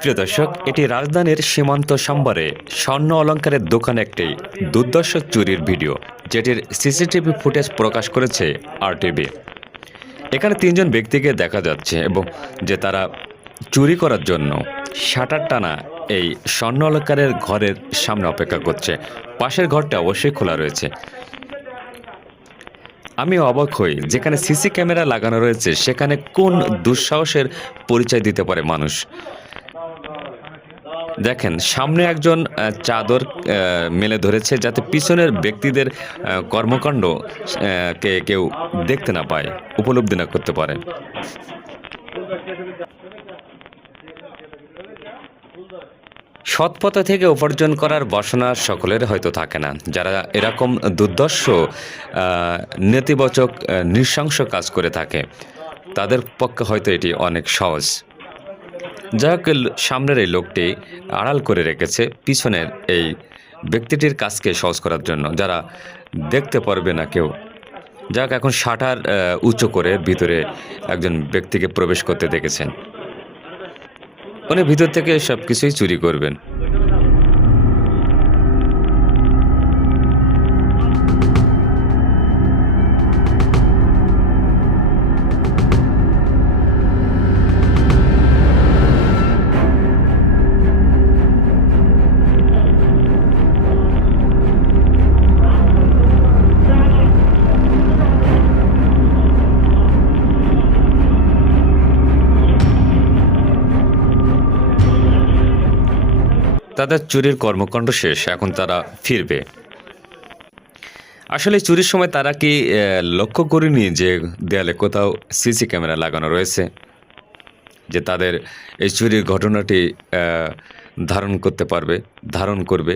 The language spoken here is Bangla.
প্রিয় দর্শক, এটি রাজধানীর সীমান্ত সম্বরে স্বর্ণ অলংকারের দোকান একটি দুর্দর্শ চুরির ভিডিও, যেটির সিসিটিভি ফুটেজ প্রকাশ করেছে আরটিভি। এখানে তিনজন ব্যক্তিকে দেখা যাচ্ছে এবং যে তারা চুরি করার জন্য শাটার টানা এই স্বর্ণ অলংকারের ঘরের সামনে অপেক্ষা করছে। পাশের ঘরটা অবশ্যই খোলা রয়েছে। আমি অবাক হই, যেখানে সিসি ক্যামেরা লাগানো রয়েছে, সেখানে কোন দুঃসাহসের পরিচয় দিতে পারে মানুষ? দেখেন, সামনে একজন চাদর মেলে ধরেছে যাতে পিছনের ব্যক্তিদের কর্মকাণ্ড কে কেউ দেখতে না পায়, উপলব্ধি না করতে পারে। সৎপথে থেকে উপার্জন করার বাসনা সকলের হয়তো থাকে না। যারা এরকম দুর্দর্শ নেতিবাচক নৃশংস কাজ করে থাকে, তাদের পক্ষে হয়তো এটি অনেক সহজ। যাই হোক সামনের এই লোকটি আড়াল করে রেখেছে পিছনের এই ব্যক্তিটির কাজকে সহজ করার জন্য, যারা দেখতে পারবে না কেউ। যাক এখন শাটার উঁচু করে ভিতরে একজন ব্যক্তিকে প্রবেশ করতে দেখেছেন। উনি ভিতর থেকে সব কিছুই চুরি করবেন। তাদের চুরির কর্মকাণ্ড শেষ, এখন তারা ফিরবে। আসলে চুরির সময় তারা কি লক্ষ্য করেনি যে দেয়ালে কোথাও সিসি ক্যামেরা লাগানো রয়েছে? যে তাদের এই চুরির ঘটনাটি ধারণ করতে পারবে, ধারণ করবে?